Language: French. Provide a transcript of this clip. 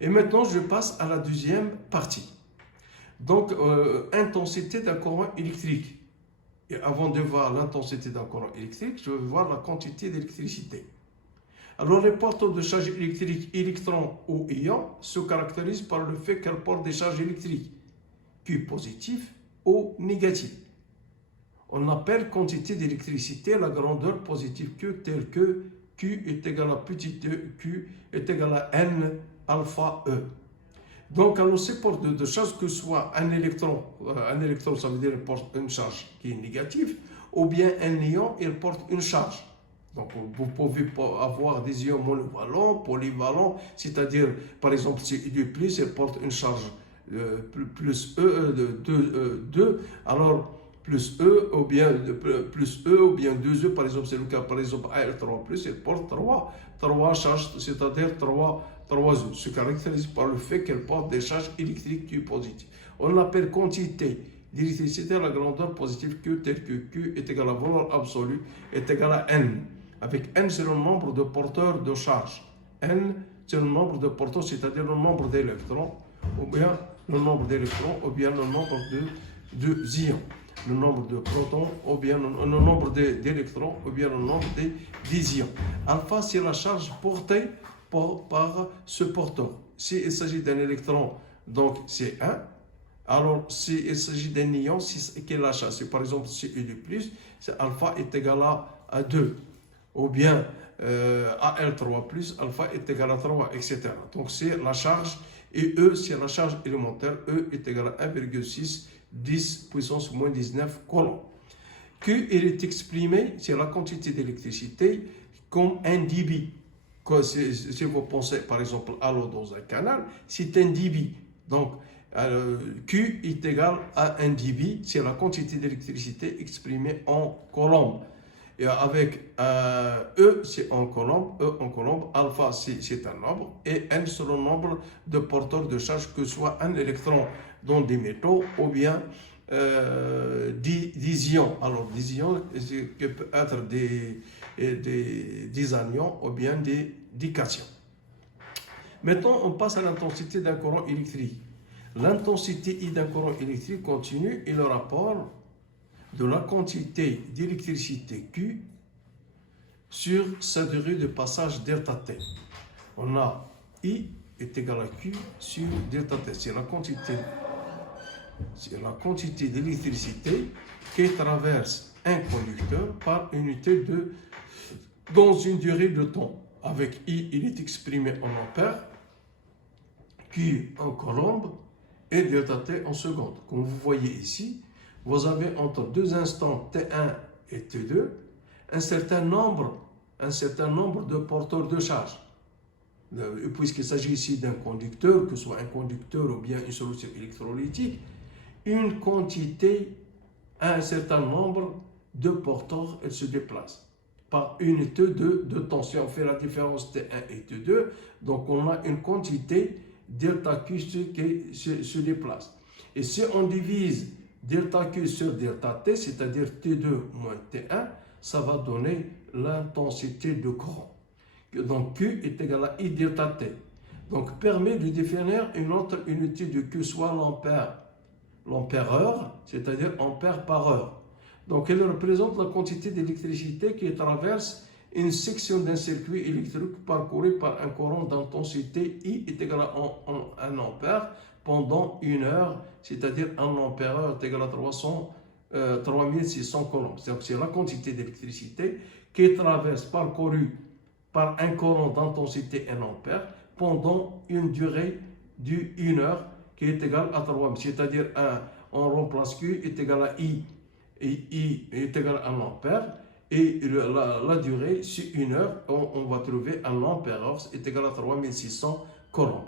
Et maintenant, je passe à la deuxième partie. Donc, intensité d'un courant électrique. Et avant de voir l'intensité d'un courant électrique, je vais voir la quantité d'électricité. Alors, les porteurs de charge électrique, électrons ou ions, se caractérisent par le fait qu'elles portent des charges électriques, Q positif ou négatif. On appelle quantité d'électricité la grandeur positive Q telle que Q est égal à petit e, Q est égal à N alpha E. Donc, alors, ces porteurs de charge, que ce soit un électron, ça veut dire qu'il porte une charge qui est négative, ou bien un ion, il porte une charge. Donc, vous pouvez avoir des ions monovalents, polyvalents, c'est-à-dire, par exemple, si U+, il porte une charge plus E de 2, alors plus E ou bien 2E, par exemple, c'est le cas, par exemple, Al3+, il porte 3 charges, c'est-à-dire 3 E, se caractérise par le fait qu'elle porte des charges électriques Q positives. On l'appelle quantité d'électricité à la grandeur positive Q, telle que Q est égal à valeur absolue, est égal à N. Avec N, c'est le nombre de porteurs de charge. N, c'est le nombre de porteurs, c'est-à-dire le nombre d'électrons, ou bien le nombre d'électrons, ou bien le nombre de ions. Le nombre de protons, ou bien le nombre d'électrons, ou bien le nombre des ions. Alpha, c'est la charge portée par ce porteur. S'il s'agit d'un électron, donc c'est 1. Alors, s'il s'agit d'un ion, quelle est la charge? Par exemple, si U+, alpha est égal à 2. Ou bien Al3+, alpha est égal à 3, etc. Donc, c'est la charge. Et E, c'est la charge élémentaire. E est égal à 1,6, 10 puissance moins 19 coulombs. Q, il est exprimé, c'est la quantité d'électricité, comme un débit. Si vous pensez, par exemple, à l'eau dans un canal, c'est un débit. Donc, Q est égal à un débit, c'est la quantité d'électricité exprimée en coulombs. Et avec E, c'est en coulomb, E en coulomb, alpha, c'est un nombre, et N, c'est le nombre de porteurs de charge, que ce soit un électron dans des métaux, ou bien des ions. Alors, des ions, qui peuvent être des anions, ou bien des cations. Maintenant, on passe à l'intensité d'un courant électrique. L'intensité I d'un courant électrique continu est le rapport de la quantité d'électricité Q sur sa durée de passage delta T. On a I est égal à Q sur delta T. C'est la quantité d'électricité qui traverse un conducteur par unité dans une durée de temps. Avec I, il est exprimé en ampères, Q en coulombes et delta T en secondes. Comme vous voyez ici, vous avez entre deux instants T1 et T2 un certain nombre de porteurs de charge. Puisqu'il s'agit ici d'un conducteur, que ce soit un conducteur ou bien une solution électrolytique, une quantité, un certain nombre de porteurs, elle se déplace par unité de tension. On fait la différence T1 et T2, donc on a une quantité delta Q qui se déplace. Et si on divise delta Q sur delta T, c'est-à-dire T2 moins T1, ça va donner l'intensité de courant. Donc Q est égal à I delta T. Donc permet de définir une autre unité de Q, soit l'ampère-heure, c'est-à-dire ampère par heure. Donc elle représente la quantité d'électricité qui traverse une section d'un circuit électrique parcouru par un courant d'intensité I est égal à 1 ampère pendant une heure, c'est-à-dire 1 ampère-heure est égal à 3600 coulombs. C'est la quantité d'électricité qui traverse, parcourue par un courant d'intensité 1 ampère pendant une durée d'1 heure qui est égale à 3 000. C'est-à-dire, on remplace Q est égal à I, et I est égal à 1 ampère, et la durée, sur 1 heure, on va trouver 1 ampère-heure est égal à 3600 coulombs.